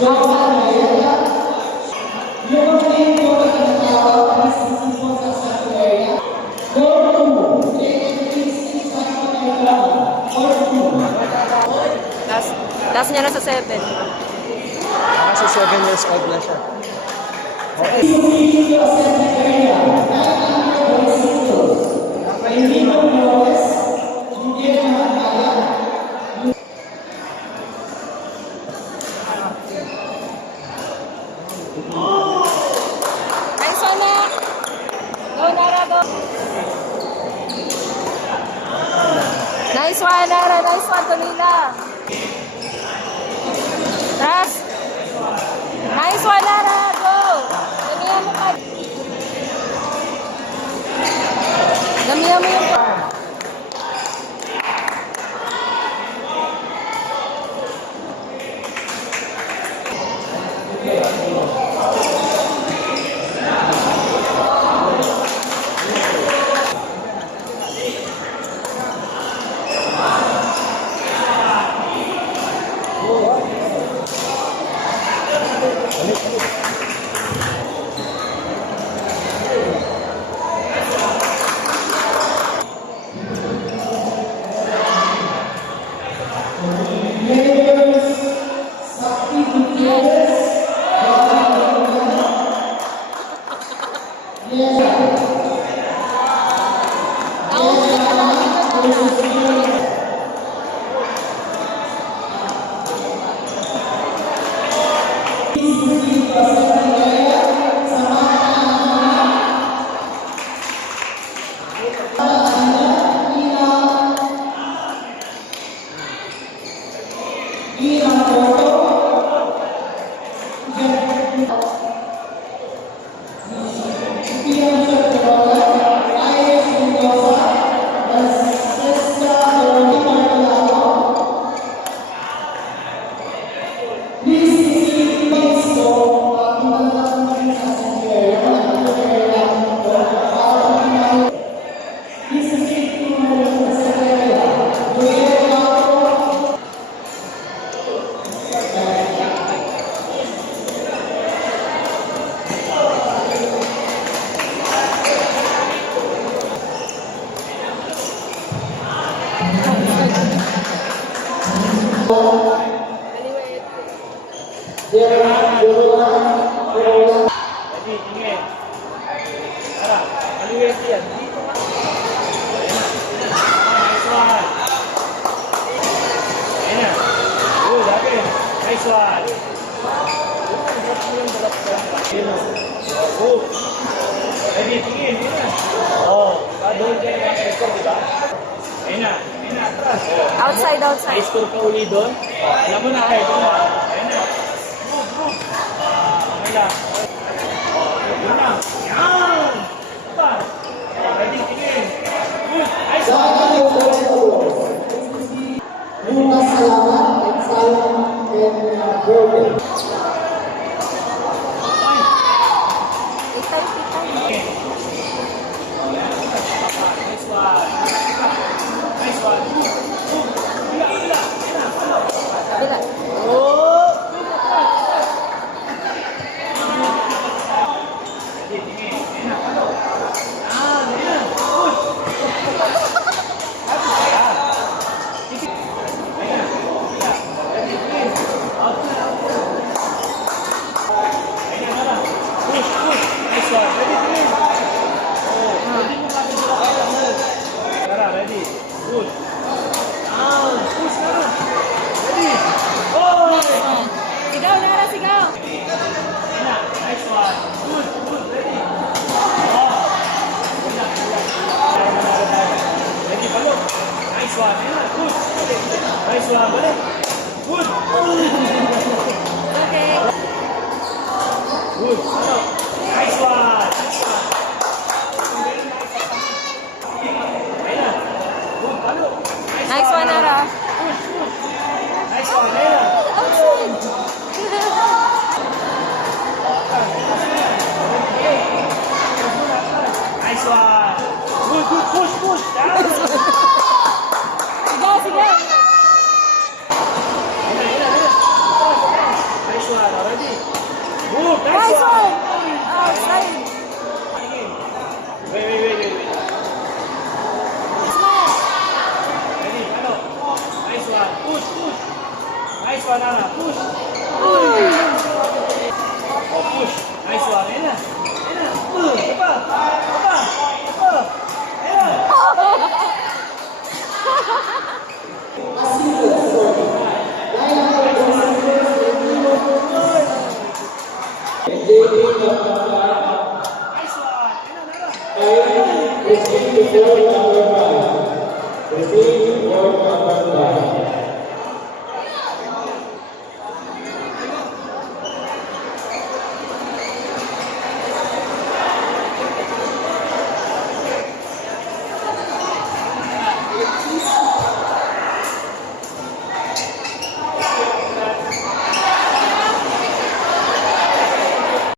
Last niya na sa 7. Kasi 7 years old na siya. Nice one na! Go, Nara, go! Nice one, Nara! Nice one, Tonila! Ras! Nice one, Nara! Go! Damihan mo pa! Damihan mo yung pa! Outside, outside. High score ka uli doon. Alam mo na, ayun na. Ayun na. Okay lang. Ayun na. Yan! Aba. Ready, tingin. Good. Nice one. Muna salamat at salam and broken. Nice one. Nice one. Ready? Good. Down. Push na. Ready? Oh! Sigaw, Nara, sigaw! Nice one. Good, good. Ready? Oh! Ready, balik. Nice one. Good. Nice one. Balik. Good. Okay. Good. Nice one. Nice one, Nara. Nice one. Ayan. Outside. Nice one. Good, good. Push, push. Down. Sigaw, sigaw! Nice one. Ready? Good. Nice one. Outside. Wait. Smash. Ready? Ano? Nice one. Push. Nice one, Ana. Push. Oh, push. Nice one. Ayan na. Aba. Ayan na.